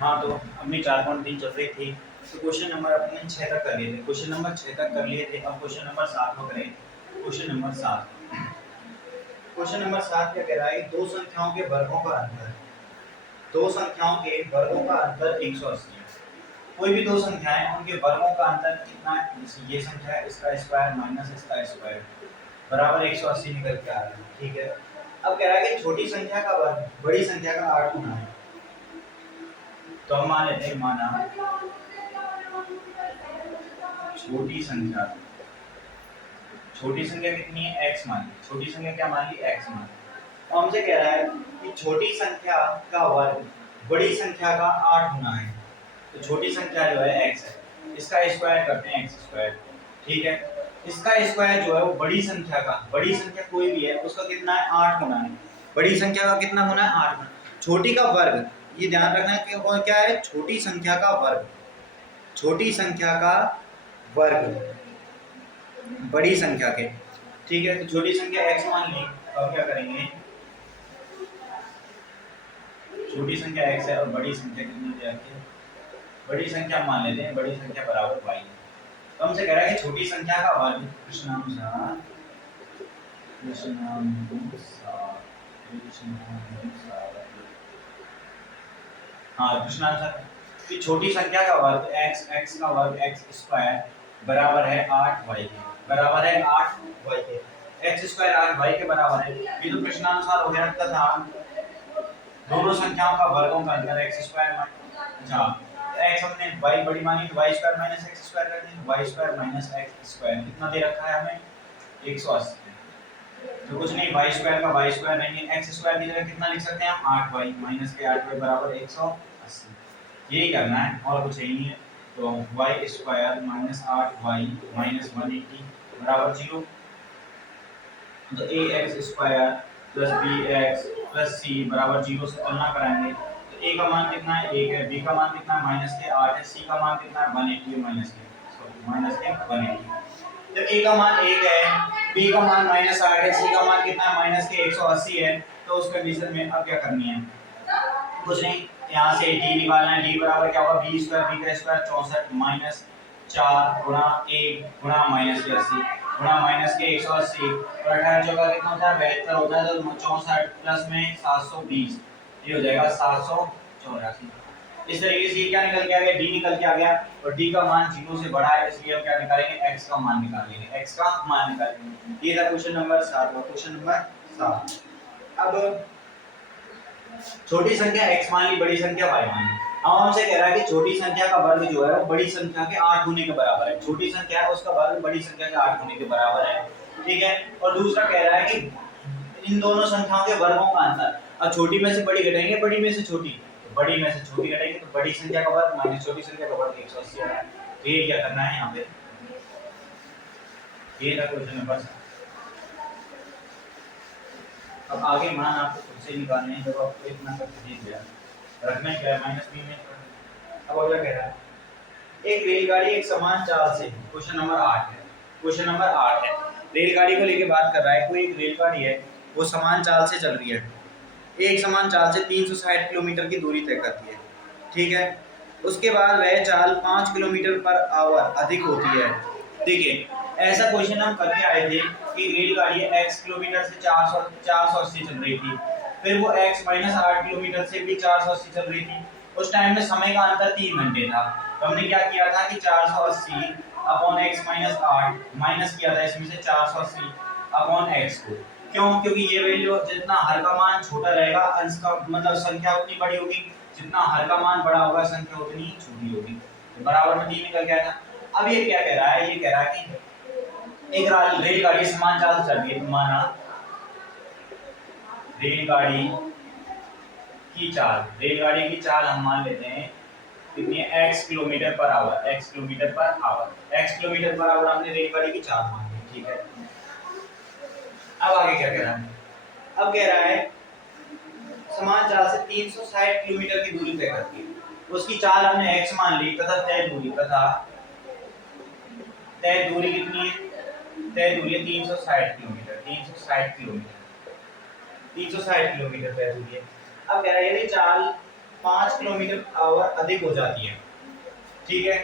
हाँ, तो अपनी 4.3 चल रही थी, तो क्वेश्चन नंबर अपने 6 तक कर लिए थे। क्वेश्चन नंबर 6 तक कर लिए थे। अब क्वेश्चन नंबर 7 को करें। क्वेश्चन नंबर 7, क्वेश्चन नंबर 7 क्या कह रहा है? दो संख्याओं के वर्गों का अंतर, दो संख्याओं के वर्गों का अंतर 180 है। कोई भी दो संख्याएं हैं, उनके वर्गों का अंतर कितना है? जैसे ये संख्या है, इसका स्क्वायर माइनस इसका स्क्वायर बराबर 180 निकल के आ रहा है। ठीक है। अब कह रहा है कि छोटी संख्या का वर्ग बड़ी संख्या का 8 गुना है। तो हम मान लेते हैं, माना छोटी संख्या, छोटी संख्या कितनी है? x मान ली। छोटी संख्या क्या मान ली? x मान ली। और हमसे कह रहा है कि छोटी संख्या का वर्ग बड़ी संख्या का 8 गुना है। तो छोटी संख्या जो है x है, इसका स्क्वायर करते हैं x स्क्वायर। ठीक है। इसका स्क्वायर जो है वो बड़ी संख्या का, बड़ी संख्या कोई भी है उसका कितना है? 8 गुना है। बड़ी संख्या का कितना गुना है? 8 गुना। छोटी का वर्ग, ये ध्यान रखना है कि वो क्या है? छोटी संख्या का वर्ग, छोटी संख्या का वर्ग बड़ी संख्या के। ठीक है। तो छोटी संख्या x मान ली। अब क्या करेंगे? छोटी संख्या x है और बड़ी संख्या कितनी दे रखी है? बड़ी संख्या मान लेते हैं, बड़ी संख्या बराबर y। तो हमसे कह रहा है कि छोटी संख्या का वर्ग कृष्णानुसार कि छोटी संख्या का वर्ग x का वर्ग x स्क्वायर बराबर है 8y के, बराबर है 8y के। x स्क्वायर 8y के बराबर है। ये तो प्रश्नानुसार हो गया तथा दोनों संख्याओं का वर्गों का अंतर x स्क्वायर अच्छा x हमने y बड़ी मानी तो y square minus x square कर देंगे। y square minus x square कितना दे रखा है हमें? 180। तो कुछ नहीं, y स्क्वायर का y स्क्वायर नहीं है, x स्क्वायर की जगह कितना लिख सकते हैं हम? 8y माइनस के 8y बराबर 180। यही करना है और कुछ ही नहीं है। तो y square minus 8y minus 180 बराबर 0। तो ax square plus bx plus c बराबर 0 से तुलना कराएंगे। तो a का मान कितना है? 1 है। b का मान कितना है? माइनस के 8 है। c का मान कितना है? 180 माइनस के 180। जब a का मान 1 है, b का मान माइनस 8 है, c का मान कितना है? माइनस के 180 है। तो उस कंडीशन में अब क्या करनी है? कुछ नहीं, यहाँ से d निकालना है। d बराबर क्या होगा? b स्क्वायर, b का स्क्वायर 64 माइनस 4 गुणा 1 गुणा माइनस के 80 गुणा माइनस के 180 और 18 चौका कितना होता है? 72 होता है। तो 64 प्लस में 720, ये हो जाएगा 784। इस तरीके से क्या निकल के आ गया? d निकल के आ गया। और d का मान 0 से बड़ा है, इसलिए हम क्या निकालेंगे? x का मान निकालेंगे, x का मान निकालेंगे। ये था क्वेश्चन नंबर 7 का। Question number 7। अब छोटी संख्या x मान ली, बड़ी संख्या y मान ली। अब हमसे कह रहा है कि छोटी संख्या का वर्ग जो है वो बड़ी संख्या के 8 गुने के बराबर है। छोटी संख्या है उसका वर्ग बड़ी संख्या के 8 गुने के बराबर है। ठीक है। और दूसरा कह रहा है कि इन दोनों संख्याओं के वर्गों का अंतर, अब छोटी में से बड़ी घटाएंगे, बड़ी में से छोटी, तो बड़ी में से छोटी घटाएंगे तो बड़ी संख्या का वर्ग माइनस छोटी संख्या का वर्ग 180 है। तो ये क्या करना है यहाँ पे? ये था क्वेश्चन नंबर 7। अब आगे मान आपको खुद से निकालने हैं, जब आपको इतना कर दीजिए दिया रखना क्या है? माइनस b में। अब क्या कह रहा है? एक रेलगाड़ी एक समान चाल से, क्वेश्चन नंबर 8 है। क्वेश्चन नंबर 8 है, रेलगाड़ी को लेके बात कर रहा है। कोई एक रेलगाड़ी है, वो समान चाल से चल रही है। एक समान चाल से 360 किलोमीटर की दूरी तय करती है। ठीक है। उसके बाद वह चाल 5 किलोमीटर पर आवर अधिक होती है। देखिए, ऐसा क्वेश्चन हम करके आए थे कि रेलगाड़ी x किलोमीटर से 480 चल रही थी, फिर वो x माइनस 8 किलोमीटर से भी 480 चल रही थी। उस टाइम में समय का अंतर 3 घंटे था। तो हमने क्या किया था कि 480 अपॉन x माइनस 8 माइनस किया था इसमें से 480 अपॉन x को। क्यों? क्योंकि ये वैल्यू जितना हर का मान छोटा रहेगा, अंश का मतलब संख्या उतनी बड़ी होगी, जितना हर का मान बड़ा होगा संख्या उतनी छोटी होगी। तो बराबर में 3 निकल गया था। अब ये क्या कह रहा है? ये कह रहा है कि एक रेलगाड़ी समान चाल से चल रही है। माना रेलगाड़ी की चाल, रेलगाड़ी की चाल हम मान लेते हैं कितनी है? x kilometre per hour, x kilometre per hour, x kilometre per hour हमने रेलगाड़ी की चाल मान ली। ठीक है। अब आगे क्या कह रहा है? अब कह रहा है समान चाल से 360 किलोमीटर की दूरी तय करती है। उसकी चाल हमने x मान ली तथा तय दूरी कितनी है? तय दूरी है 360 किलोमीटर, 360 किलोमीटर, 360 किलोमीटर तय दूरी है। अब कह रहा है यदि चाल 5 किलोमीटर आवर अधिक हो जाती है। ठीक है,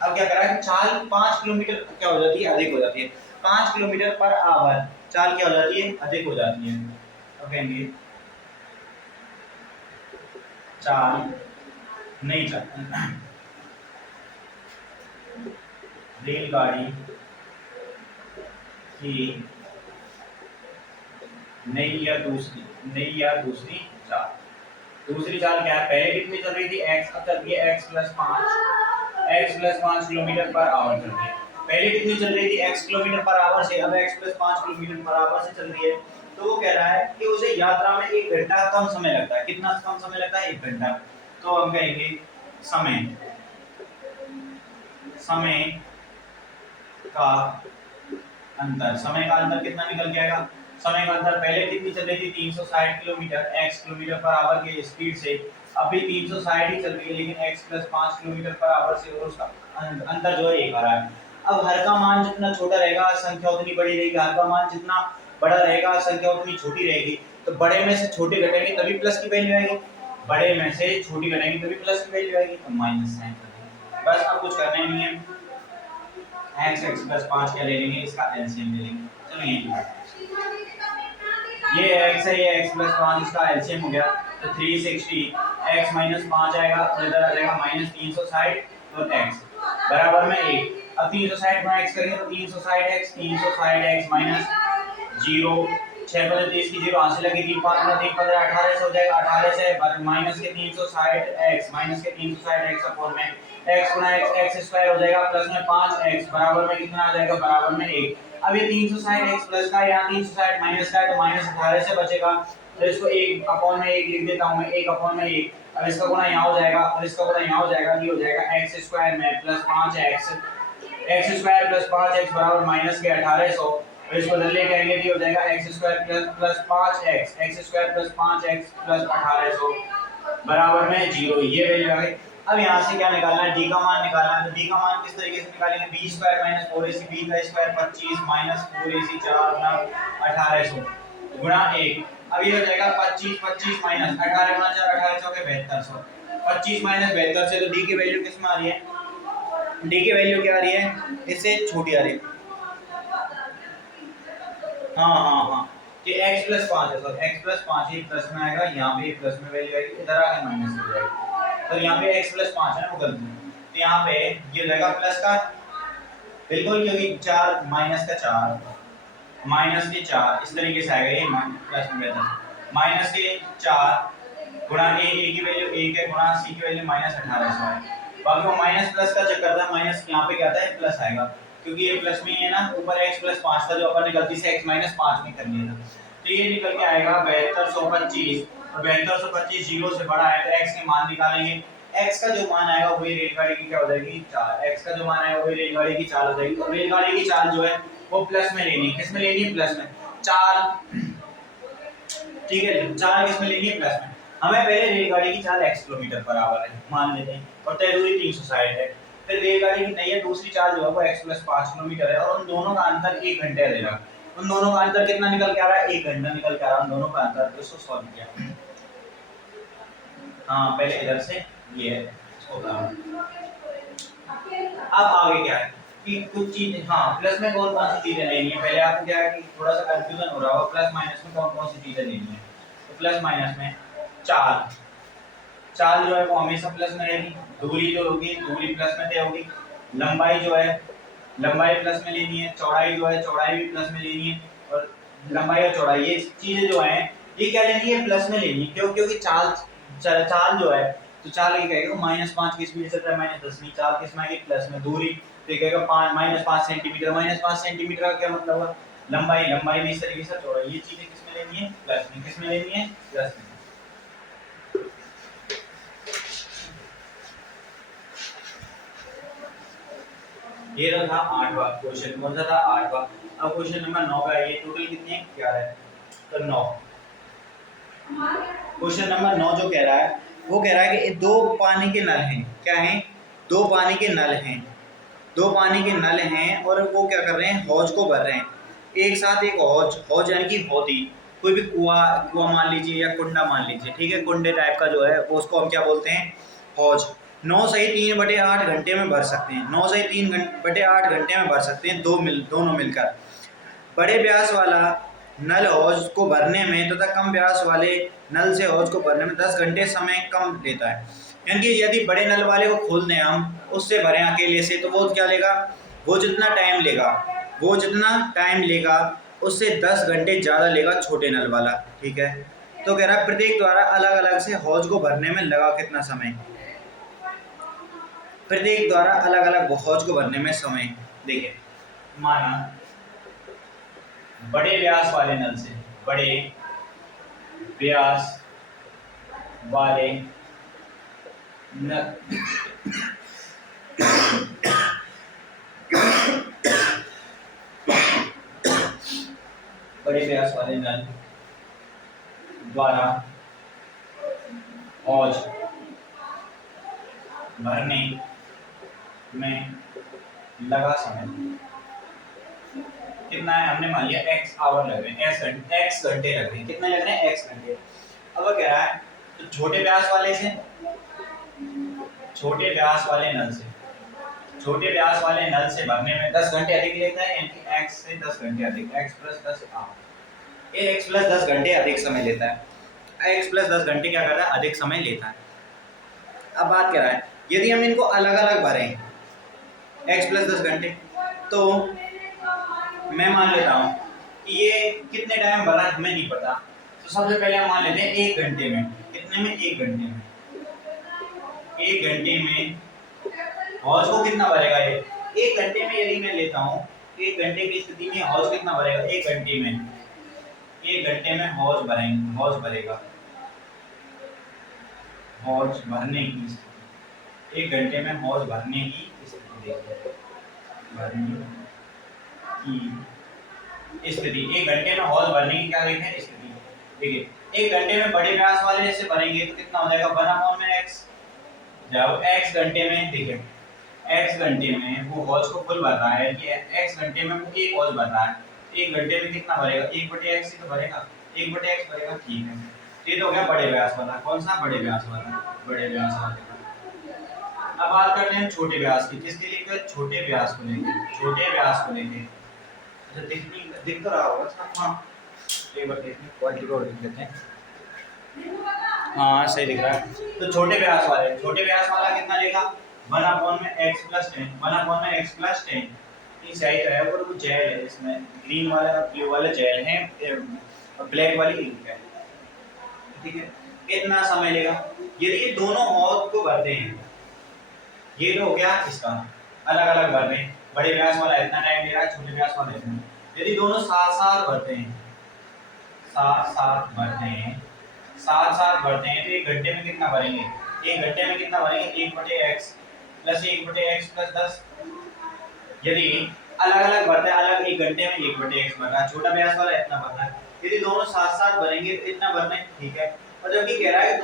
अब क्या करा है, चाल 5 किलोमीटर क्या हो जाती है, अधिक हो जाती है। 5 किलोमीटर पर आवर चाल क्या हो जाती है, अधिक हो जाती है। तो कहेंगे चाल नहीं चाल रेलगाड़ी की नई या दूसरी चाल। दूसरी चाल क्या है, पहले कितनी चल रही थी, x, अब चल रही है x + 5 किलोमीटर पर आवर चल रही है। पहले कितनी चल रही थी, x किलोमीटर पर आवर से, अब x + 5 किलोमीटर पर आवर से चल रही है। तो वो कह रहा है कि उसे यात्रा में 1 घंटा कम समय लगता है। कितना कम समय लगता है, 1 घंटा। तो हम कहेंगे समय का समय का अंतर कितना निकल के आएगा। समय का अंतर पहले कितनी चल रही थी, 360 kilometre x kilometre per hour की स्पीड से, अब भी 360 ही चल रही है, लेकिन x + 5 किलोमीटर पर आवर से, और उसका अंतर जो है 1 आ रहा है। अब हर का मान जितना छोटा रहेगा संख्या उतनी बड़ी रहेगी, हर का मान जितना बड़ा रहेगा संख्या उतनी छोटी रहेगी। तो बड़े में से छोटे घटेंगे तभी प्लस की वैल्यू आएगी, बड़े में से छोटी घटेंगे तभी प्लस की वैल्यू आएगी। तो माइनस साइन, बस अब कुछ करना ही नहीं है। x + 5 क्या ले लेंगे, इसका एलसीएम ले लेंगे। चलो ये x है, ये x + 5 इसका एलसीएम हो गया, तो 360 x - 5 आएगा, तो इधर आ जाएगा -360 तो x बराबर में 1। अब 360 में x करेंगे तो 360x 0 6 × 30 की 0 हासिल लगी, 3 5 × 3 15 18 से हो जाएगा, 18 से माइनस के 360x अपॉन में x गुना x² हो जाएगा, प्लस में 5x बराबर में कितना आ जाएगा, बराबर में 1। अब ये 360x प्लस का, यहाँ 360 माइनस का है तो -18 से बचेगा, तो इसको 1 अपॉन में 1 लिख देता हूँ मैं, 1 अपॉन में 1। अब इसका गुना यहाँ हो जाएगा और इसका गुना यहाँ हो जाएगा, ये हो जाएगा x² में plus 5x, x² plus 5x बराबर माइनस के 1800, और इसको लेके आएंगे तो हो जाएगा x² plus 5x, x² plus 5x plus 1800 बराबर में 0। ये वैल्यू आ गई। अब यहाँ से क्या निकालना है, d का मान निकालना है। तो d का मान किस तरीके से निकालेंगे, b² - 4ac, b का स्क्वायर 25 - 4ac 4 गुना 1800 गुना 1। अब ये हो जाएगा 25 25 माइनस 18 गुना 4 18 चौके 7200, 25 माइनस 72 से, तो d की वैल्यू किस में आ रही है, d की वैल्यू क्या आ रही है, इससे छोटी आ रही है। हाँ कि x + 5 है, सर x + 5 ही प्लस में आएगा, यहाँ पे प्लस में वैल्यू आएगी, इधर आके माइनस हो जाएगी। तो यहाँ पे x + 5 है वो गलती, तो यहाँ पे ये हो जाएगा प्लस का, बिल्कुल, क्योंकि 4 माइनस का 4 माइनस के 4 इस तरीके से आएगा, ये प्लस में रहता है, माइनस के 4 गुणा a की वैल्यू 1 है, गुणा c की वैल्यू -1800 है। बाकी वो माइनस प्लस का चक्कर था, माइनस यहाँ पे क्या आता है, प्लस आएगा, क्योंकि ये प्लस में ही है ना, ऊपर x + 5 था जो अपन ने गलती से x - 5 में कर लिया था। तो ये निकल के आएगा 7225, और 7225 0 से बड़ा है तो x के मान निकालेंगे। x का जो मान आएगा वही रेलगाड़ी की क्या हो जाएगी, चाल। x का जो मान आएगा वही रेलगाड़ी की चाल हो जाएगी। तो रेलगाड़ी की चाल जो है वो प्लस में लेनी है, किस में लेनी है, प्लस में। चाल, ठीक है, चाल किस में लेनी है, प्लस में। हमें पहले रेलगाड़ी की चाल x किलोमीटर पर आवर है मान लेते हैं, और तय दूरी 360 है। फिर रेलगाड़ी की नई दूसरी चाल जो है वो x + 5 किलोमीटर है, और उन दोनों का अंतर 1 घंटे देगा। उन दोनों का अंतर कितना निकल के आ रहा है, 1 घंटा निकल के आ रहा है उन दोनों का अंतर। तो इसको सॉल्व किया, हाँ पहले इधर से ये है, इसको अब आगे क्या है कि कुछ चीज, हाँ प्लस में कौन कौन सी चीजें लेनी है, पहले आपको क्या है कि थोड़ा सा कंफ्यूजन हो रहा होगा, प्लस माइनस में कौन कौन सी चीजें लेनी है। तो प्लस माइनस में चाल जो है वो हमेशा प्लस में रहेगी, दूरी जो होगी दूरी प्लस में तय होगी, लंबाई जो है लंबाई प्लस में लेनी है, चौड़ाई जो है चौड़ाई भी प्लस में लेनी है, और लंबाई और चौड़ाई ये चीजें जो हैं ये क्या लेनी है, प्लस में लेनी है। क्यों, क्योंकि चाल जो है, तो चाल ये कहेगा -5 की स्पीड से चल रहा है, -10 की चाल किस में आएगी, प्लस में। दूरी तो ये कहेगा -5 सेंटीमीटर, -5 सेंटीमीटर का क्या मतलब है, लंबाई भी इस तरीके से, चौड़ाई, ये चीजें किस में लेनी है, प्लस में। किस में लेनी है, प्लस में। ये था 8वां क्वेश्चन, कौन सा था, 8वां। अब क्वेश्चन नंबर 9 का ये टोटल कितने हैं, 11 है, तो 9। क्वेश्चन नंबर 9 जो कह रहा है वो कह रहा है कि 2 पानी के नल हैं, क्या हैं, 2 पानी के नल हैं, 2 पानी के नल हैं, और वो क्या कर रहे हैं, हौज को भर रहे हैं। एक साथ एक हौज यानी कि हौदी, कोई भी कुआं मान लीजिए या कुंडा मान लीजिए, ठीक है, कुंडे टाइप का जो है वो उसको हम क्या बोलते हैं, हौज। 9 से 3/8 घंटे में भर सकते हैं, 9 से 3/8 घंटे में भर सकते हैं दोनों मिलकर। बड़े व्यास वाला नल हौज को भरने में तथा कम व्यास वाले नल से हौज को भरने में 10 घंटे समय कम लेता है। यानी कि यदि बड़े नल वाले को खोल दें हम, उससे भरें अकेले से, तो वो क्या लेगा, वो जितना टाइम लेगा उससे 10 घंटे ज़्यादा लेगा छोटे नल वाला, ठीक है। तो कह रहा है प्रत्येक द्वारा अलग अलग से हौज को भरने में लगा कितना समय, प्रत्येक द्वारा अलग अलग हौज को भरने में समय। देखिए माना बड़े व्यास वाले नल से, बड़े व्यास वाले नल बड़े व्यास वाले नल द्वारा हौज भरने में लगा समय कितना है, हमने मान लिया x आवर लग रहे हैं, x घंटे लग रहे हैं, कितने लग रहे हैं, x घंटे। अब वो कह रहा है तो छोटे व्यास वाले नल से भरने में 10 घंटे अधिक लेता है, यानी x से 10 घंटे अधिक, x + 10 ये x + 10 घंटे अधिक समय लेता है, x + 10 घंटे क्या करता है, अधिक समय लेता है। अब बात कर रहा है यदि हम इनको अलग अलग भरें x + 10 घंटे, तो मैं मान लेता हूँ कि ये कितने टाइम भरा हमें नहीं पता, तो सबसे पहले हम मान लेते हैं 1 घंटे में, कितने में, 1 घंटे में, 1 घंटे में हौज को कितना भरेगा ये, 1 घंटे में यदि मैं लेता हूँ 1 घंटे की स्थिति में हौज कितना भरेगा, 1 घंटे में हौज भरेगा, हौज भरने की स्थिति, 1 घंटे में हौज भरने की स्थिति देखिए, भरने की स्थिति, 1 घंटे में हौज भरने की क्या देखें स्थिति। देखिए 1 घंटे में बड़े व्यास वाले से भरेंगे तो कितना हो जाएगा 1/x, जब x घंटे में, देखिए x घंटे में वो हौज को फुल भर रहा है कि x घंटे में वो एक हौज भर रहा है, 1 घंटे में कितना भरेगा, 1/x ही तो भरेगा, 1/x भरेगा, ठीक है। ये तो हो गया बड़े व्यास वाला, कौन सा, बड़े व्यास वाला। अब बात करते हैं छोटे व्यास की, किसके लिए, छोटे व्यास को लेंगे। अच्छा दिख तो रहा होगा सब, हाँ एक बार देखिए क्वालिटी को देख लेते हैं, हाँ सही दिख रहा है। तो छोटे व्यास वाला कितना लेगा, 1/x + 10, 1/x + 10। ये सही है, और वो जेल है, इसमें ग्रीन वाला ब्लू वाला जेल है, ब्लैक वाली इंक है, ठीक है। कितना समय लेगा, यदि ये दोनों हौज को भरते हैं, ये तो हो गया इसका अलग अलग भर रहे हैं, बड़े व्यास वाला इतना टाइम ले रहा है, छोटे व्यास वाला इतना, यदि दोनों साथ साथ भरते हैं, तो 1 घंटे में कितना भरेंगे, 1/x + 1/x + 10। यदि अलग अलग भरते हैं, अलग 1 घंटे में 1/x भर रहा है, छोटा व्यास वाला इतना भर रहा है, यदि दोनों साथ साथ भरेंगे तो इतना भरना है, ठीक है। और जबकि कह रहा है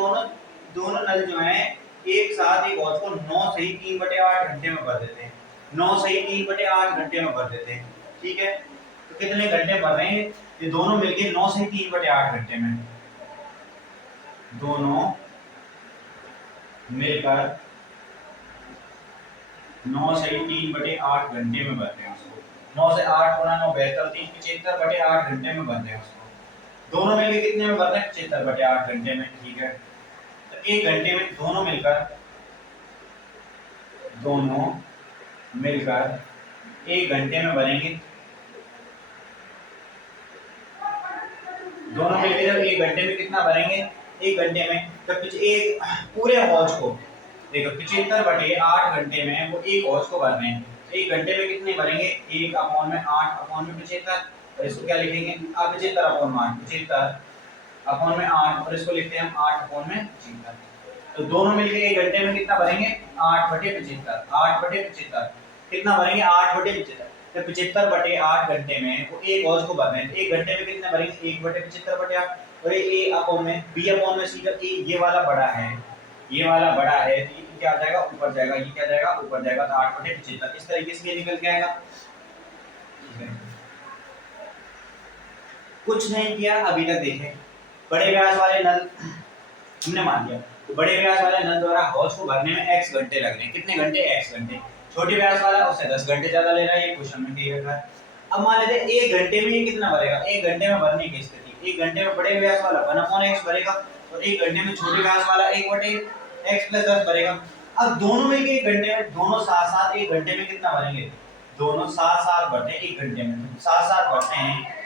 दोनों नल जो हैं एक साथ एक हौज को 9 से ही 3/8 घंटे में भर देते हैं, 9 से ही 3/8 घंटे में भर देते हैं, ठीक है। तो कितने घंटे भर रहे हैं ये दोनों मिलके, 9 से 3/8 घंटे में, दोनों मिलकर 9 से 3/8 घंटे में भरते हैं उसको, 9 से 8 गुना 9 72, 75/8 घंटे में भरते हैं उसको, दोनों मिलके कितने में भरते हैं, 75/8 घंटे में, ठीक है। तो 1 घंटे में दोनों मिलकर 1 घंटे में भरेंगे, दोनों मिलकर जब 1 घंटे में कितना भरेंगे, 1 घंटे में जब एक पूरे हौज को, देखो 75/8 घंटे में वो एक हौज को भर रहे हैं, 1 घंटे में कितने भरेंगे, 1/8/75, और इसको क्या लिखेंगे, 75/8, 75/8, और इसको लिखते हैं हम 8/75। तो दोनों मिलकर 1 घंटे में कितना भरेंगे, 8/75, कितना भरेंगे, 8/75। तो 75/8 घंटे में वो एक हौज को भर रहे हैं, 1 घंटे में कितने भरेंगे, 1/75/8, और ये b/c, जब ये वाला बड़ा है, तो ये क्या आ जाएगा, ऊपर जाएगा, ये क्या जाएगा, ऊपर जाएगा, तो 8/75 इस तरीके से ये निकल के आएगा, ठीक है। कुछ नहीं किया अभी तक। देखें, बड़े व्यास वाले नल हमने मान लिया, तो बड़े व्यास वाले नल द्वारा हौज को भरने में x घंटे लग रहे हैं। कितने घंटे? x घंटे। छोटे व्यास वाला उससे 10 घंटे ज्यादा ले रहा है, ये क्वेश्चन में दिया रखा है। अब मान लेते हैं 1 घंटे में ये कितना भरेगा। 1 घंटे में भरने की स्थिति, 1 घंटे में बड़े व्यास वाला 1/x भरेगा और 1 घंटे में छोटे व्यास वाला 1/x + 10 भरेगा। अब दोनों मिलके 1 घंटे में, दोनों साथ साथ 1 घंटे में कितना भरेंगे? दोनों साथ साथ भरते हैं 1 घंटे में, साथ साथ भरते हैं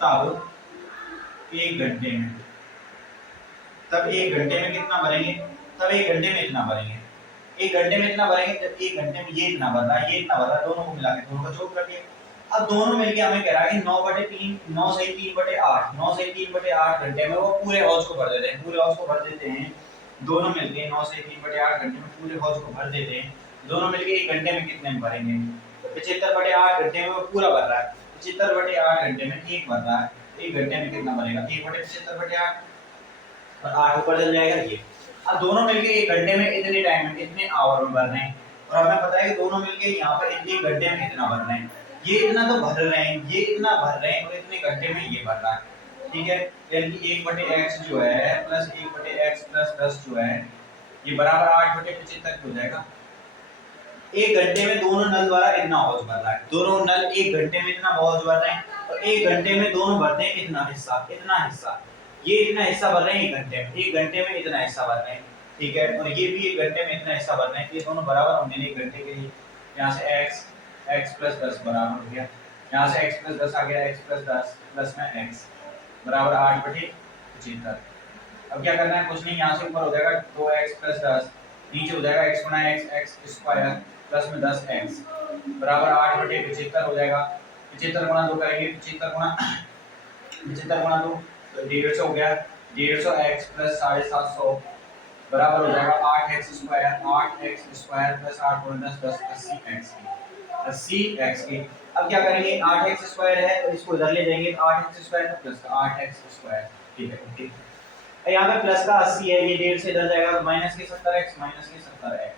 तब 1 घंटे में, तब 1 घंटे में कितना भरेंगे? तब 1 घंटे में इतना भरेंगे। 1 घंटे में इतना भरेंगे जब 1 घंटे में ये इतना भर रहा है, ये इतना भर रहा है, दोनों को मिला के दोनों का जोड़ कर दिया। अब दोनों मिलके हमें कह रहा है कि 9/3, 9 से 3/8, 9 से 3/8 घंटे में वो पूरे हौज को भर देते हैं। पूरे हौज को भर देते हैं दोनों मिलके, 9 से 3/8 घंटे में पूरे हौज को भर देते हैं। दोनों मिलके 1 घंटे में कितने में भरेंगे? 75/8 घंटे में वो पूरा भर रहा है। 75/8 घंटे में 1 भर रहा है, 1 घंटे में कितना भरेगा? 1/75/8 और 8 ऊपर चल जाएगा ये। अब दोनों मिलके 1 घंटे में इतने टाइम में, इतने आवर में भर रहे हैं, और हमें पता है कि दोनों मिलके यहाँ पर इतने घंटे में इतना भर रहे हैं। ये इतना तो भर रहे हैं, ये इतना भर रहे हैं और इतने घंटे में ये भर रहा है। ठीक है, यानी कि 1/x जो है प्लस 1/x + 10 जो है ये बराबर 8/75 हो जाएगा। 1 घंटे में दोनों नल द्वारा इतना हौज भर रहा है। दोनों नल 1 घंटे में इतना हौज भर रहे हैं और 1 घंटे में दोनों भरते हैं इतना हिस्सा, इतना हिस्सा। ये इतना हिस्सा भर रहे हैं 1 घंटे में, 1 घंटे में इतना हिस्सा भर रहे हैं। ठीक है, और ये भी 1 घंटे में इतना हिस्सा भर रहे हैं। ये दोनों बराबर होंगे 1 घंटे के लिए। यहाँ से x + 10 बराबर हो गया, यहाँ से x + 10 आ गया, x + 10 प्लस में x बराबर 8/75। अब क्या करना है? कुछ नहीं, यहाँ से ऊपर हो जाएगा 2x + 10, नीचे हो जाएगा x गुणा x² प्लस में 10x बराबर 8/75 हो जाएगा। 75 गुणा 2 करेंगे, 75 गुणा 2 तो 150 हो गया। 150x + 750 बराबर हो जाएगा 8x² 8x² + 8 × 10 10 80x की। अब क्या करेंगे? 8x² है तो इसको इधर ले जाएंगे, 8x² का प्लस का 8x²। ठीक है, ठीक है। यहाँ पे प्लस का 80 है, ये 1.5 से इधर जाएगा, माइनस के 70x माइनस के 70x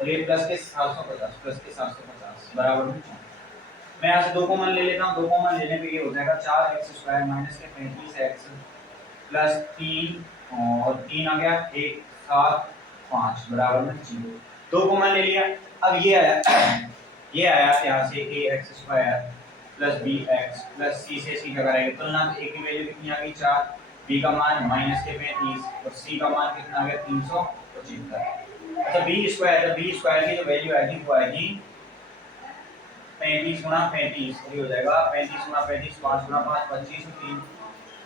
और ये प्लस के 750 प्लस के 750 बराबर में। मैं यहाँ से 2 कॉमन ले लेता हूँ, 2 कॉमन लेने पे ये हो जाएगा 4x² माइनस के 35x प्लस 3 और 3 आ गया 1 7 5 बराबर में 0। 2 कॉमन ले लिया। अब ये आया ये आया यहाँ से ax² plus bx plus c से c का करेंगे तुलना, तो a की वैल्यू कितनी आ गई 4, b का मान माइनस के 35 और c का मान कितना आ गया 375। अच्छा b² की जो वैल्यू आएगी वो आएगी 35 गुणा 35, ये हो जाएगा 35 गुणा 35 5 गुणा 5 25 3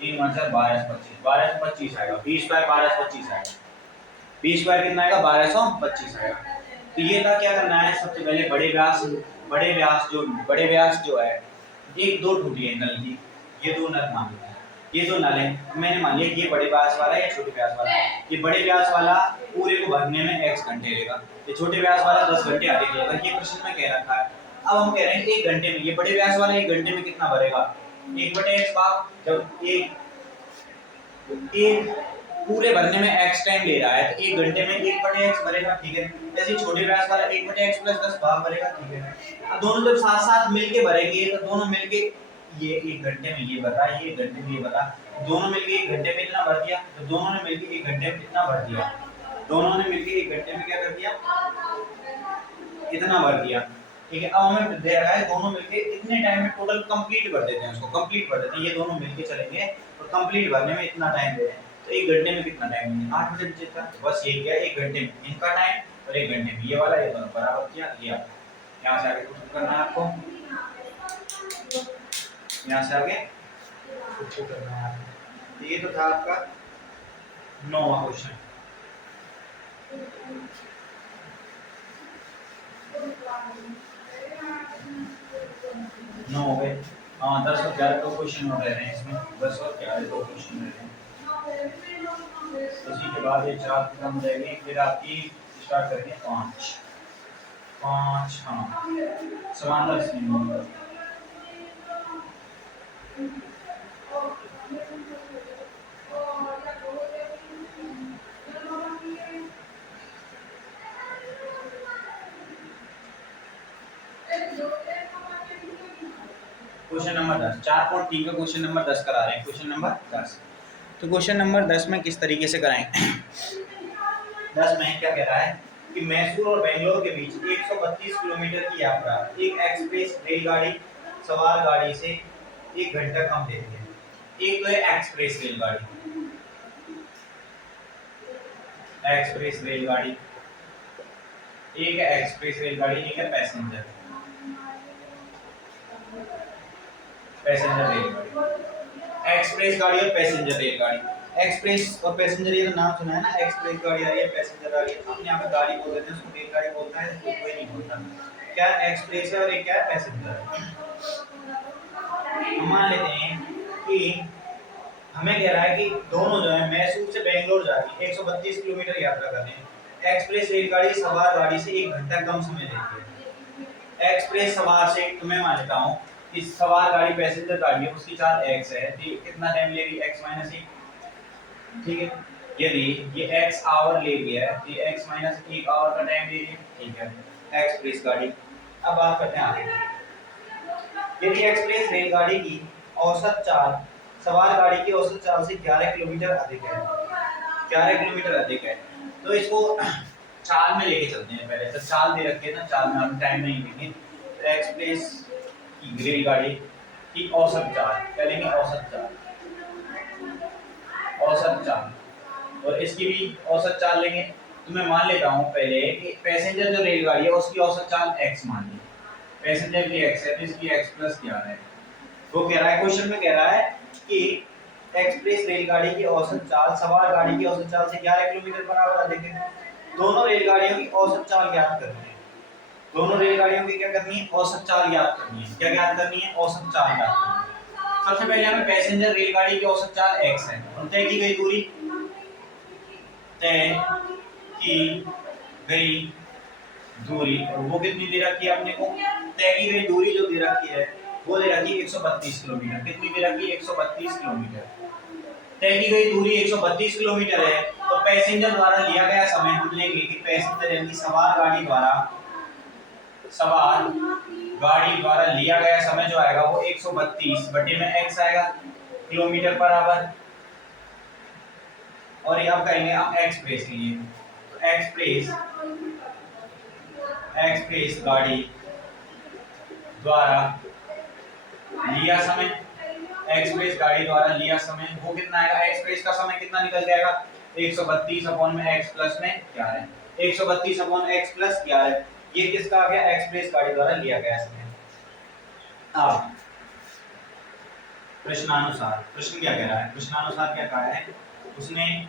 3 × 4 1225 आएगा। b² 1225 आएगा। b² कितना आएगा? 1225 आएगा। तो ये था क्या करना है? सबसे पहले बड़े व्यास जो है, एक दो टूटी है नल की, ये दो नल मान लिया, ये दो नल है। मैंने मान लिया कि ये बड़े व्यास वाला है या छोटे व्यास वाला है। ये बड़े व्यास वाला पूरे को भरने में x घंटे लेगा, ये छोटे व्यास वाला 10 घंटे आगे लेगा। ये प्रश्न में कह रखा है। अब हम कह रहे हैं 1 घंटे में, ये बड़े व्यास वाला 1 घंटे में कितना भरेगा? 1/x भाग, जब एक पूरे भरने में x टाइम ले रहा है तो 1 घंटे में 1/x भरेगा। ठीक है, जैसे छोटे व्यास वाला 1/x + 10 भाग भरेगा। ठीक है, अब दोनों जब साथ साथ मिलके भरेंगे तो दोनों मिलके ये 1 घंटे में ये भर रहा है, ये 1 घंटे में ये भर रहा है, दोनों मिलके 1 घंटे में इतना भर दिया। तो दोनों ने मिलके 1 घंटे में कितना भर दिया? दोनों ने मिलके 1 घंटे में क्या कर दिया? इतना भर दिया। ठीक है, अब हमें दे रहा है दोनों मिलके इतने टाइम में टोटल कंप्लीट कर देते हैं, उसको कंप्लीट कर देते हैं। ये दोनों मिलके चलेंगे और कंप्लीट भरने में इतना टाइम दे रहे हैं, तो 1 घंटे में कितना टाइम है? 8/75। बस ये क्या, 1 घंटे में इनका टाइम और 1 घंटे में ये वाला, ये दोनों बराबर किया। ये यहाँ से आगे कुछ करना है आपको, यहाँ से आगे कुछ करना है आपको। ये तो था आपका 9वां क्वेश्चन। हो गए। हाँ 10 और 11 दो क्वेश्चन हो रहे हैं इसमें, 10 और 11 दो क्वेश्चन रह रहे हैं। उसी के बाद ये 4 खत्म हो जाएगी, फिर आपकी स्टार्ट करेंगे 5। हाँ समांतर श्रेणी। क्वेश्चन नंबर 10 4.3 का क्वेश्चन नंबर 10 करा रहे हैं, क्वेश्चन नंबर 10। तो क्वेश्चन नंबर 10 में किस तरीके से कराएंगे 10 में क्या कह रहा है कि मैसूर और बेंगलोर के बीच 132 किलोमीटर की यात्रा एक एक्सप्रेस रेलगाड़ी सवार गाड़ी से 1 घंटा कम लेती है। एक तो है एक्सप्रेस रेलगाड़ी, एक्सप्रेस रेलगाड़ी, एक है एक्सप्रेस रेलगाड़ी, एक है पैसेंजर पैसेंजर रेलगाड़ी। एक्सप्रेस गाड़ी और पैसेंजर रेलगाड़ी। एक्सप्रेस और पैसेंजर ये तो नाम सुना है ना, एक्सप्रेस गाड़ी आ रही है, पैसेंजर आ रही है, अपने यहाँ पे गाड़ी बोल देते हैं, उसको रेलगाड़ी बोलता है, तो कोई नहीं बोलता। क्या एक्सप्रेस है और एक क्या है पैसेंजर। हम मान लेते हैं कि हमें कह रहा है कि दोनों जो है मैसूर से बेंगलोर जा रही है, 132 किलोमीटर यात्रा कर रहे हैं। एक्सप्रेस रेलगाड़ी सवार गाड़ी से 1 घंटा कम समय लेती है। एक्सप्रेस सवार से तो मैं मान लेता हूँ कि सवार गाड़ी पैसेंजर गाड़ी है, उसकी चार्ज x है, ठीक, कितना टाइम लेगी x माइनस 1, ठीक है। यदि ये x आवर ले लिया है, ये x माइनस 1 आवर का टाइम ले लिया, ठीक है, एक्सप्रेस गाड़ी। अब बात करते हैं आगे। यदि एक्सप्रेस रेलगाड़ी की औसत चाल सवार गाड़ी की औसत चाल से 11 किलोमीटर अधिक है, 11 किलोमीटर अधिक है, तो इसको चाल में लेके चलते हैं। पहले तो चाल दे रखे हैं ना, चाल में हम टाइम नहीं लेंगे। तो एक्सप्रेस की रेलगाड़ी की औसत चाल क्या लेंगे, औसत चाल, औसत चाल, और इसकी भी औसत चाल लेंगे। तो मैं मान लेता हूँ पहले कि पैसेंजर जो रेलगाड़ी है उसकी औसत चाल x मान ली, पैसेंजर की x है तो इसकी x प्लस 11 है। वो कह रहा है, क्वेश्चन में कह रहा है कि एक्सप्रेस रेलगाड़ी की औसत चाल सवार गाड़ी की औसत चाल से 11 किलोमीटर बराबर अधिक है। दोनों रेलगाड़ियों की औसत चाल ज्ञात करनी है। दोनों रेलगाड़ियों की क्या करनी है, औसत चाल ज्ञात करनी है। क्या ज्ञात करनी है, औसत चाल ज्ञात करनी है। सबसे पहले हमें पैसेंजर रेलगाड़ी की औसत चाल x है और तय की गई दूरी, तय की गई दूरी, और वो कितनी दे रखी है अपने को, तय की गई दूरी जो दे रखी है वो दे रखी है 132 किलोमीटर। कितनी दे रखी है, 132 किलोमीटर। तय की गई दूरी 132 किलोमीटर है, तो पैसेंजर द्वारा लिया गया समय हम लेंगे कि पैसेंजर यानी सवार गाड़ी द्वारा लिया गया समय जो आएगा वो 132 बटे में x आएगा किलोमीटर पर आवर, और ये आप कहेंगे हम एक्सप्रेस के लिए, तो एक्सप्रेस गाड़ी द्वारा लिया समय, एक्सप्रेस गाड़ी द्वारा लिया समय वो कितना आएगा, एक्सप्रेस का समय कितना निकल जाएगा, 132 अपॉन में x प्लस में 11, 132 अपॉन x प्लस 11, ये किसका आ गया, एक्सप्रेस गाड़ी द्वारा लिया गया समय। अब प्रश्नानुसार, प्रश्न क्या कह रहा है, प्रश्नानुसार क्या कहा है उसने,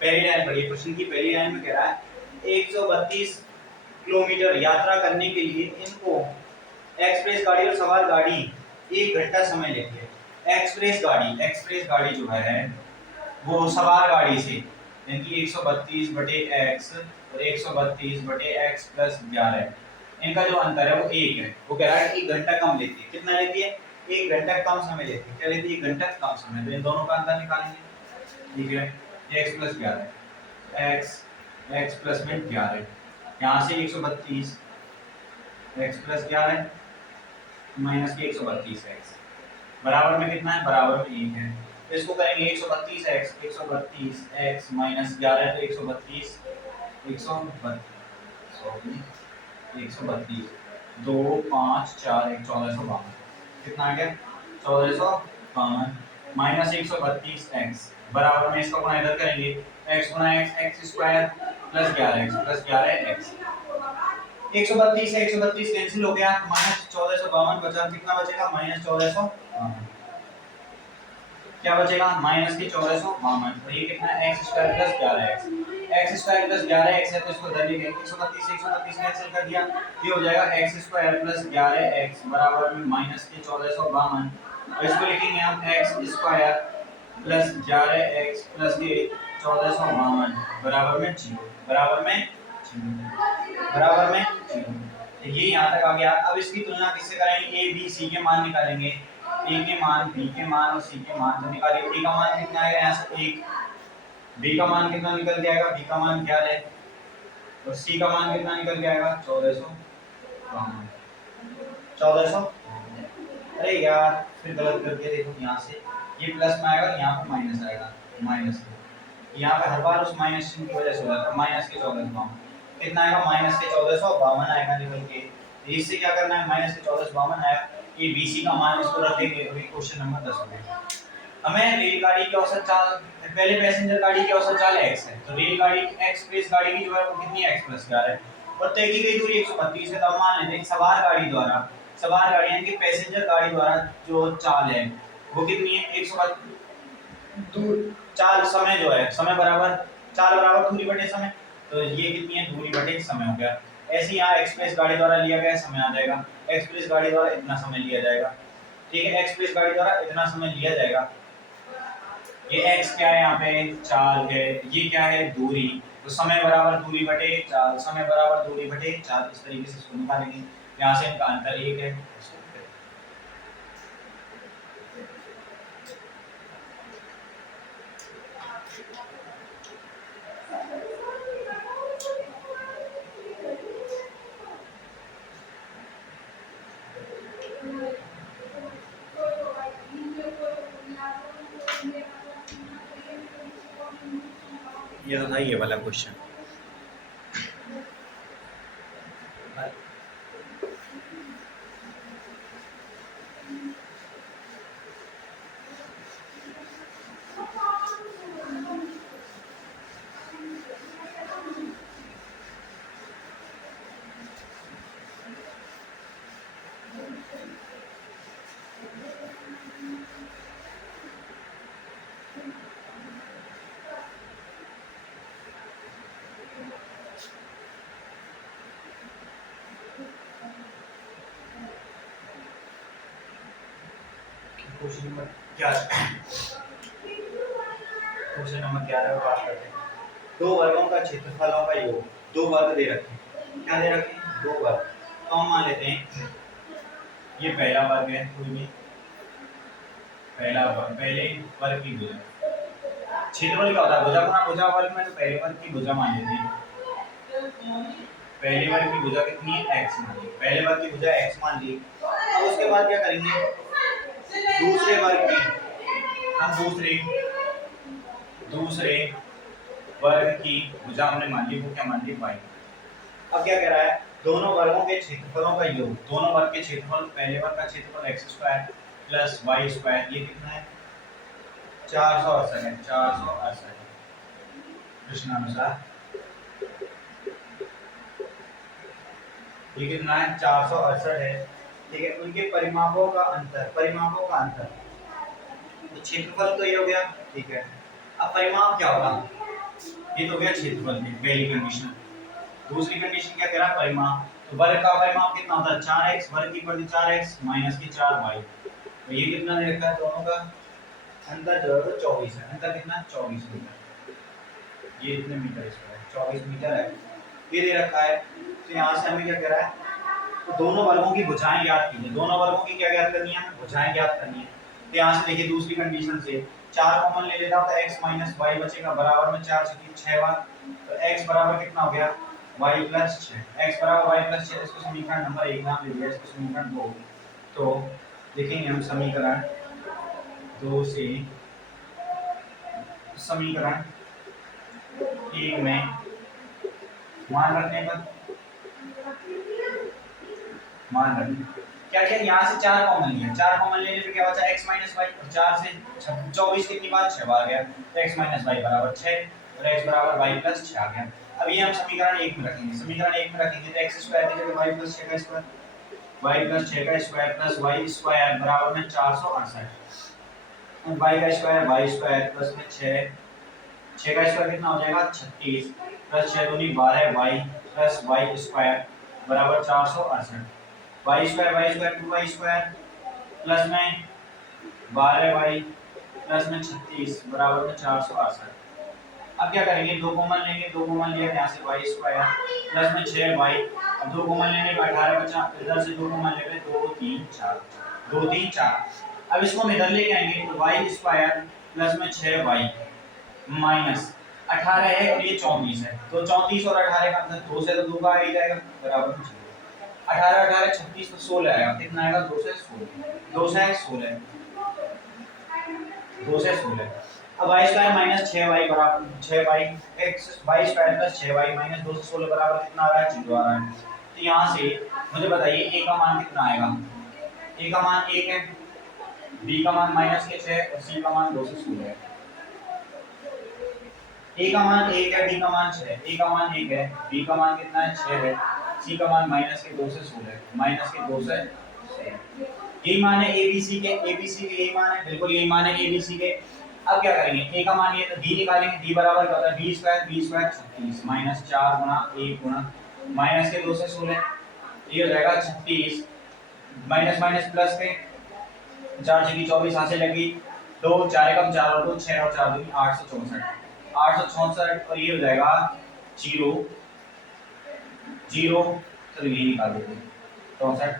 पहली लाइन पढ़िए, प्रश्न की पहली लाइन में कह रहा है 132 किलोमीटर यात्रा करने के लिए इनको एक्सप्रेस गाड़ी और सवार गाड़ी 1 घंटा समय लेती है। एक्सप्रेस गाड़ी जो है वो सवार गाड़ी से यानी कि 132 बटे x और 132 बटे x प्लस 11, इनका जो अंतर है वो 1 है। वो कह रहा है कि 1 घंटा कम लेती है। कितना लेती है, 1 घंटा कम समय लेती है। क्या लेती है, 1 घंटा कम समय। तो इन दोनों का अंतर निकालेंगे, ठीक है, x प्लस 11, x प्लस में 11, यहाँ से 132 x प्लस 11 माइनस के 132 x बराबर में कितना है, बराबर में 1 है। तो इसको करेंगे 132 x माइनस 11 तो 132 2 5 4 1 1452, कितना आ गया 1452 माइनस 132 x बराबर में इसको गुणा इधर करेंगे, x गुणा x square plus 11x plus 11x, 132 से 132 कैंसिल हो गया, माइनस 1452 बचा, कितना बचेगा माइनस 1452, क्या बचेगा माइनस के 1452, और ये कितना है x स्क्वायर प्लस 11x है तो इसको इधर लेंगे, 132 से 132 कैंसिल कर दिया, ये हो जाएगा x स्क्वायर प्लस 11x बराबर में माइनस के 1452, तो इसको लिखेंगे हम x square plus 11x plus के 1452 बराबर में 0, बराबर में 0। ये यहाँ तक आ गया। अब इसकी तुलना किससे करेंगे, a b c के मान निकालेंगे, a के मान b के मान और c के मान। तो निकालिए, a का मान कितना आएगा यहाँ से 1, b का मान कितना निकल के आएगा, b का मान 11 और c का मान कितना निकल के आएगा 1452। अरे यार फिर गलत कर दिया, देखो यहाँ से ये प्लस में आएगा, यहाँ पे माइनस आएगा, माइनस यहाँ पे हर बार उस माइनस चिन्ह की वजह से हो जाता है। माइनस के 1452 कितना आएगा, माइनस के 1452 आएगा निकल के। तो इससे क्या करना है, माइनस के 1452 आया, ये बीसी का मान इसको रखेंगे और ये क्वेश्चन नंबर 10 हो गया। हमें रेलगाड़ी की औसत चाल, पहले पैसेंजर गाड़ी की औसत चाल x है, तो रेलगाड़ी एक्सप्रेस गाड़ी की जो है वो कितनी है, x प्लस 11 है, और तय की गई दूरी 132 है। तो मान लेते हैं सवार गाड़ी द्वारा, सवार गाड़ी यानी कि पैसेंजर गाड़ी द्वारा जो चाल है वो कितनी है, 132 दूर चाल, समय जो है, समय बराबर चाल बराबर दूरी बटे समय, तो ये कितनी है, दूरी बटे समय हो गया। ऐसे यहाँ एक्सप्रेस गाड़ी द्वारा लिया गया समय आ जाएगा, एक्सप्रेस गाड़ी द्वारा इतना समय लिया जाएगा, ठीक है, एक्सप्रेस गाड़ी द्वारा इतना समय लिया जाएगा। ये x क्या है, यहाँ पे चाल है, ये क्या है, दूरी, तो समय बराबर दूरी बटे चाल, समय बराबर दूरी बटे चाल, इस तरीके से इसको निकालेंगे। यहाँ से इनका अंतर 1 है। ये तो था ये वाला क्वेश्चन। क्वेश्चन नंबर 11 पर बात करते हैं। दो वर्गों का क्षेत्रफलों का योग, दो वर्ग दे रखे हैं, क्या दे रखे हैं, दो वर्ग। तो हम मान लेते हैं ये पहला वर्ग है, कोई भी पहला वर्ग, पहले वर्ग की भुजा, क्षेत्रफल क्या होता है, भुजा गुना भुजा वर्ग में, तो पहले वर्ग की भुजा मान लेते हैं, पहले वर्ग की भुजा कितनी है, x मान ली, पहले वर्ग की भुजा x मान ली। अब उसके बाद क्या करेंगे, दूसरे वर्ग की, हम दूसरे वर्ग की भुजा हमने मान ली, वो क्या मान ली, y। अब क्या कह रहा है, दोनों वर्गों के क्षेत्रफलों का योग, दोनों वर्ग के क्षेत्रफल, पहले वर्ग का क्षेत्रफल x² प्लस y², ये कितना है, 468 है, 468 प्रश्नानुसार ये कितना है, 468 है, ठीक है। उनके परिमापों का अंतर, परिमापों का अंतर, तो क्षेत्रफल तो ये हो गया, ठीक है। अब परिमाप क्या होगा, ये तो हो गया क्षेत्रफल की पहली कंडीशन। दूसरी कंडीशन क्या कह रहा है, परिमाप, तो वर्ग का परिमाप कितना होता है, 4x, वर्ग की परिधि 4x माइनस की 4y, तो ये कितना दे रखा है, दोनों का अंतर जो है 24 है, अंतर कितना, 24 मीटर, ये इतने मीटर इसका है, 24 मीटर है, ये दे रखा है। तो यहाँ से हमें क्या कह रहा है, तो दोनों वर्गों की भुजाएं ज्ञात कीजिए, दोनों वर्गों की क्या ज्ञात करनी है, भुजाएं ज्ञात करनी है। तो यहाँ से देखिए दूसरी कंडीशन से 4 कॉमन ले लेता हूं, तो x माइनस y बचेगा, बराबर में 4 से 6 बार, तो x बराबर कितना हो गया, y प्लस 6, x बराबर y प्लस 6, इसको समीकरण नंबर 1 नाम ले लिया, इसको समीकरण 2। तो देखेंगे हम समीकरण 2 से समीकरण 1 में मान रखने पर, मान रखने क्या क्या, यहाँ से 4 कॉमन लिया, 4 कॉमन लेने पे क्या बचा, x माइनस वाई, और 4 से 24 कितनी बार, 6 बार गया, तो x माइनस वाई बराबर 6 और x बराबर y प्लस 6 आ गया। अब ये हम समीकरण 1 में रखेंगे, समीकरण 1 में रखेंगे तो x स्क्वायर की जगह y प्लस 6 का स्क्वायर, y प्लस 6 का स्क्वायर प्लस y स्क्वायर बराबर में 468, और y का स्क्वायर प्लस में 6 का स्क्वायर कितना हो जाएगा, 36 प्लस 6 दूनी 12 y प्लस y स्क्वायर बराबर 468, y square 2y square plus में 12y प्लस में 36 बराबर में 468। अब क्या करेंगे, दो कॉमन लेंगे, दो कॉमन लिया यहाँ से y स्क्वायर प्लस में 6y, अब दो कॉमन लेने का 18 बचा, इधर से दो कॉमन ले गए 2 3 4, 2 3 4। अब इसको हम इधर लेके आएंगे, तो y स्क्वायर प्लस में 6y माइनस 18 है और ये 34 है, तो 34 और 18 का अंतर 2 से तो 2 का आ ही जाएगा, बराबर में 0। 18 18 36 तो 16 आएगा। कितना आएगा? 2 से 16, 2 से 16, 2 से 16। अब y स्क्वायर माइनस 6y बराबर 6y, x y square plus 6y minus 2 से 16 बराबर कितना आ रहा है? 0 आ रहा है। तो यहाँ से मुझे बताइए a का मान कितना आएगा? a का मान 1 है, b का मान माइनस के 6 और c का मान 2 से 16 है। a का मान 1 है, b का मान 6 है, a का मान 1 है, b का मान कितना है? 6 है, c का मान माइनस के 2 से 16 है, माइनस के 2 से 6। यही मान है abc के, abc के यही मान है, बिल्कुल यही मान है abc के। अब क्या करेंगे? a का मान ये तो d निकालेंगे, d बराबर क्या होता है? b स्क्वायर 36 माइनस 4 गुना 1 गुना माइनस के 2 से 16, ये हो जाएगा 36 माइनस माइनस प्लस के 4 छकी 24 हाथ से लगी, 2 4 कम 4 और 2 6 और 4 दूनी 864, 864 और ये हो जाएगा 0 0, चलो ये निकाल देते हैं 64,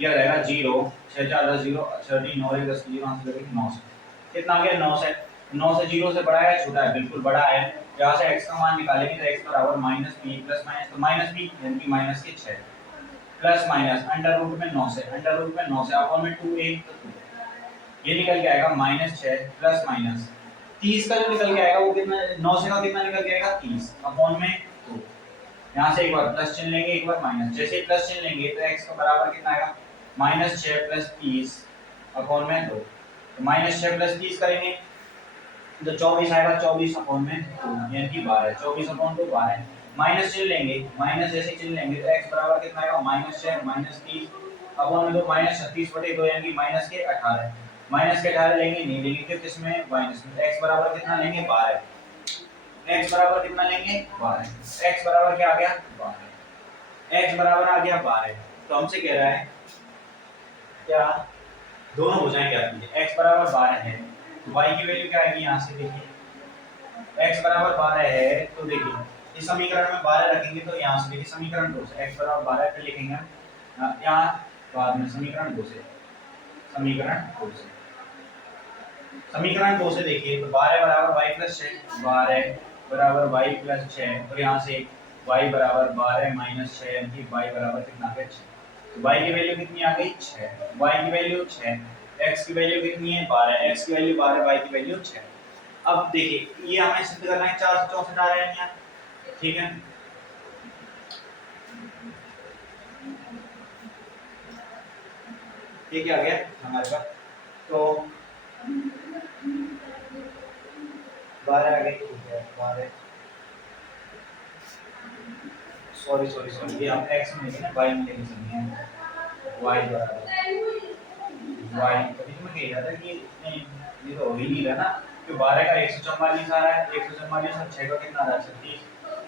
ये हो जाएगा 0 6 4 10 0 30 9 1 10 0 यहाँ से लगेगी 9 से, कितना आ गया? 9 से। 9 से 0 से बड़ा है छोटा है? बिल्कुल बड़ा है। यहाँ से x का मान निकालेंगे तो x बराबर माइनस b प्लस माइनस, तो माइनस b यानी कि माइनस के 6 प्लस माइनस अंडर रूट में 9 से, अंडर रूट में 9 से अपॉन में 2 1 तो 2, ये निकल के आएगा माइनस 6 प्लस माइनस 30 का जो निकल के आएगा वो कितना? 9 से का कितना निकल के आएगा? 30 अपॉन में 2। यहाँ से एक बार प्लस चिन्ह लेंगे, एक बार माइनस, जैसे प्लस चिन्ह लेंगे तो x का बराबर कितना आएगा? माइनस 6 प्लस 30 अपॉन में 2, तो माइनस 6 प्लस 30 करेंगे तो 24 आएगा, 24 अपॉन में 2 यानी कि 12, 24 अपॉन 2 12। माइनस चिन्ह लेंगे, माइनस जैसे चिन्ह लेंगे तो x बराबर कितना आएगा? माइनस 6 माइनस 30 अपॉन में 2 माइनस 36 बटे 2 यानी कि माइनस के 18, माइनस के 18 लेंगे नहीं लेंगे क्यों? किसमें? माइनस में। x बराबर कितना लेंगे? 12, x बराबर कितना लेंगे? 12, x बराबर क्या आ गया? 12, x बराबर आ गया 12। तो हमसे कह रहा है क्या दोनों भुजाएं क्या कीजिए, x बराबर 12 है तो y की वैल्यू क्या आएगी? यहाँ से देखिए x बराबर 12 है तो देखिए इस समीकरण में 12 रखेंगे तो यहाँ से देखिए समीकरण 2 से x बराबर 12 पे लिखेंगे हम यहाँ बाद में समीकरण 2 से, समीकरण 2 से, समीकरण 2 से देखिए तो 12 बराबर y प्लस 6, 12 बराबर y प्लस 6 और यहाँ से y बराबर 12 माइनस 6 यानी कि y बराबर कितना है? 6। तो y की वैल्यू कितनी आ गई? 6, y की वैल्यू 6, x की वैल्यू कितनी है? 12, x की वैल्यू 12, y की वैल्यू 6। अब देखिए ये हमें सिद्ध करना है 4 से 64 आ रहे हैं यहाँ, ठीक है। ये क्या आ गया हमारे पास? तो 12 आ गई, ठीक है 12, सॉरी सॉरी सॉरी ये आप x में लिखे ना, y में लिख सकते हैं, y बराबर y, कभी मैं कह रहा था कि नहीं ये तो हो ही नहीं रहा ना, क्योंकि 12 का 144 आ रहा है, 144 और 6 का कितना आ रहा है? 36,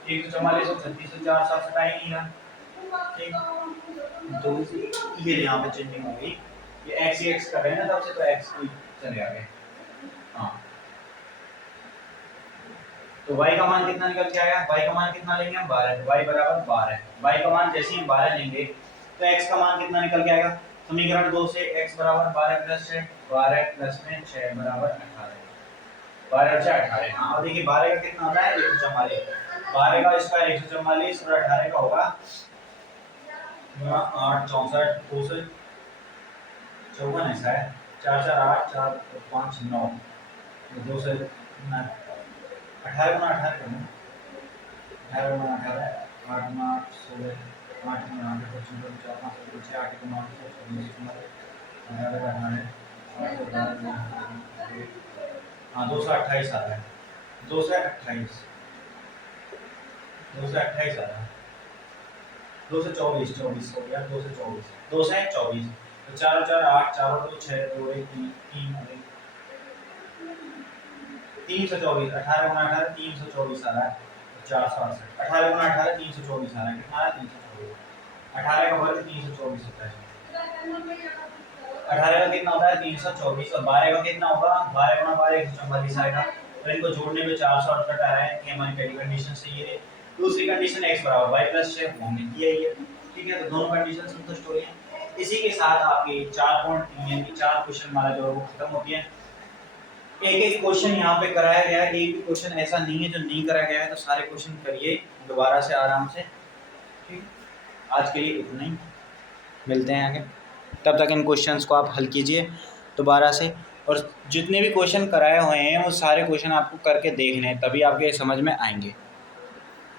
144 और 36 से 4 7 हटा ही नहीं रहा, ठीक। तो ये यहाँ पे चेंजिंग हो गई, ये x ही x कर रहे हैं ना तब से, तो x ही चले आ गए। हाँ तो y का मान कितना निकल के आया? y का मान कितना लेंगे हम? 12, y बराबर 12, y का मान जैसे ही हम 12 लेंगे तो x का मान कितना निकल के आएगा? समीकरण 2 से x बराबर 12 प्लस 6, 12 प्लस में 6 बराबर 18, 12 से 18। हाँ और देखिए 12 का कितना होता है? 144, 12 का स्क्वायर 144 और 18 का होगा 8 64 2 से 54 ऐसा है, 4 4 8 4 5 9 2 से 18 गुना 18 करना, 18 गुना 18 8 गुना 8 16 8 गुना 8 25 4 5 6 8 गुना 8 हाँ 228 आ रहा है, 228 228 आ रहा है, 2 से 24 24 हो गया, 2 से 24 2 से 24 तो 4 4 8 4 2 6 2 1 3 3 324, 18 गुना 18 324 आ रहा है, 468, 18 गुना 18 324 आ रहा है, कितना आ रहा है? 324, 18 का वर्ग 324 होता है, 18 का कितना होता है? 324 और 12 का कितना होगा? 12 गुना 12 144 आएगा, और इनको जोड़ने पे 468 आ रहा है, ये हमारी पहली कंडीशन सही है। दूसरी कंडीशन x बराबर y प्लस 6 हमने किया ही है, ठीक है। तो दोनों कंडीशन संतुष्ट हो रही हैं। इसी के साथ आपके 4.3 यानी 4 क्वेश्चन हमारा जो है वो खत्म होती है। एक एक क्वेश्चन यहाँ पे कराया गया है, एक भी क्वेश्चन ऐसा नहीं है जो नहीं कराया गया है, तो सारे क्वेश्चन करिए दोबारा से आराम से, ठीक। आज के लिए इतना ही। मिलते हैं आगे, तब तक इन क्वेश्चंस को आप हल कीजिए दोबारा से, और जितने भी क्वेश्चन कराए हुए हैं वो सारे क्वेश्चन आपको करके देखने हैं, तभी आपके समझ में आएंगे।